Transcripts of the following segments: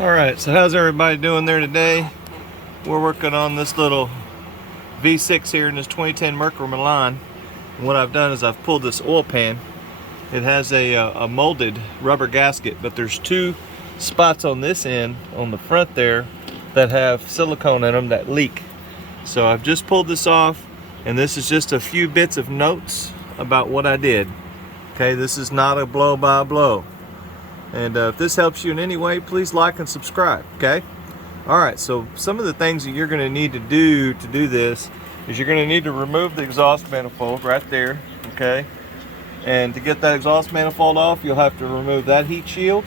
Alright, so how's everybody doing there today? We're working on this little V6 here in this 2010 Mercury Milan. And what I've done is I've pulled this oil pan. It has a molded rubber gasket, but there's two spots on this end, on the front there, that have silicone in them that leak. So I've just pulled this off, and this is just a few bits of notes about what I did. Okay, this is not a blow-by-blow. And if this helps you in any way, please like and subscribe, okay? Alright, so some of the things that you're going to need to do this is you're going to need to remove the exhaust manifold right there, okay? And to get that exhaust manifold off, you'll have to remove that heat shield,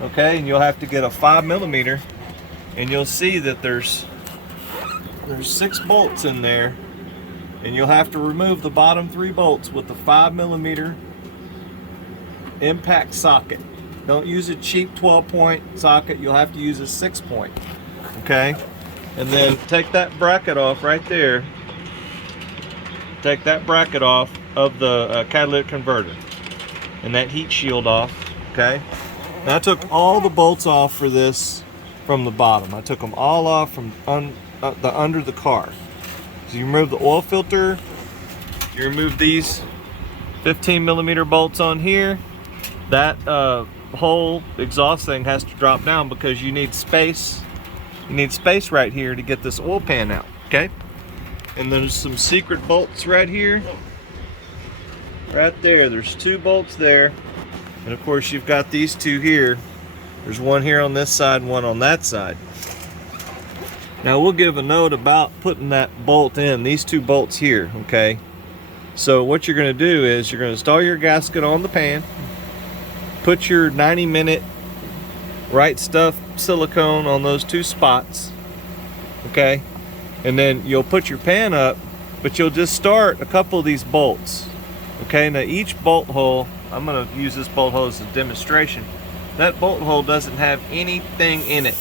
okay? And you'll have to get a 5mm, and you'll see that there's 6 bolts in there, and you'll have to remove the bottom 3 bolts with the 5mm impact socket. Don't use a cheap 12-point socket. You'll have to use a 6-point. Okay, and then take that bracket off right there. Take that bracket off of the catalytic converter and that heat shield off. Okay, now I took all the bolts off for this from the bottom. I took them all off from under the car. So you remove the oil filter, you remove these 15mm bolts on here. That whole exhaust thing has to drop down because you need space. You need space right here to get this oil pan out, okay? And there's some secret bolts right here. Right there, there's 2 bolts there. And of course you've got these 2 here. There's one here on this side, one on that side. Now we'll give a note about putting that bolt in, these 2 bolts here, okay? So what you're gonna do is you're gonna install your gasket on the pan, put your 90-minute right stuff silicone on those 2 spots, okay? And then you'll put your pan up, but you'll just start a couple of these bolts, okay? Now each bolt hole, I'm gonna use this bolt hole as a demonstration. That bolt hole doesn't have anything in it,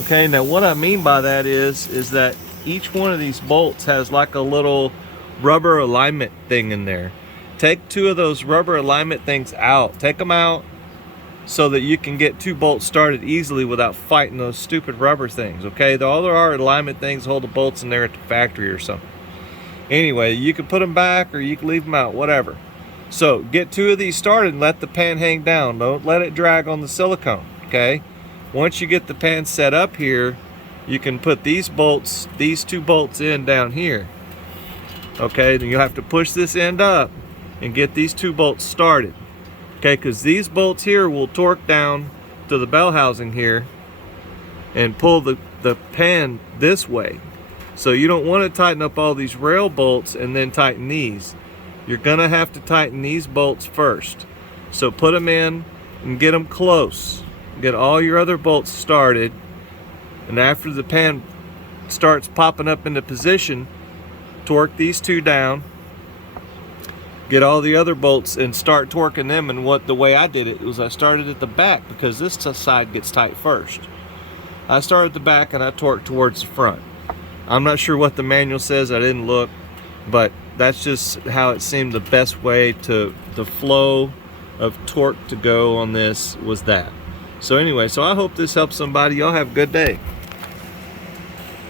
okay? Now what I mean by that is that each one of these bolts has like a little rubber alignment thing in there. Take 2 of those rubber alignment things out. Take them out so that you can get 2 bolts started easily without fighting those stupid rubber things, okay? All there are alignment things hold the bolts in there at the factory or something. Anyway, you can put them back or you can leave them out, whatever. So get 2 of these started and let the pan hang down. Don't let it drag on the silicone, okay? Once you get the pan set up here, you can put these bolts, these 2 bolts in down here, okay? Then you'll have to push this end up and get these 2 bolts started, okay? Because these bolts here will torque down to the bell housing here and pull the pan this way. So you don't want to tighten up all these rail bolts and then tighten these. You're gonna have to tighten these bolts first. So put them in and get them close. Get all your other bolts started, and after the pan starts popping up into position, torque these 2 down, get all the other bolts and start torquing them. And the way I did it was I started at the back because this side gets tight first. I started at the back and I torqued towards the front. I'm not sure what the manual says, I didn't look, but that's just how it seemed the best way to the flow of torque to go on this was that. So anyway, so I hope this helps somebody. Y'all have a good day.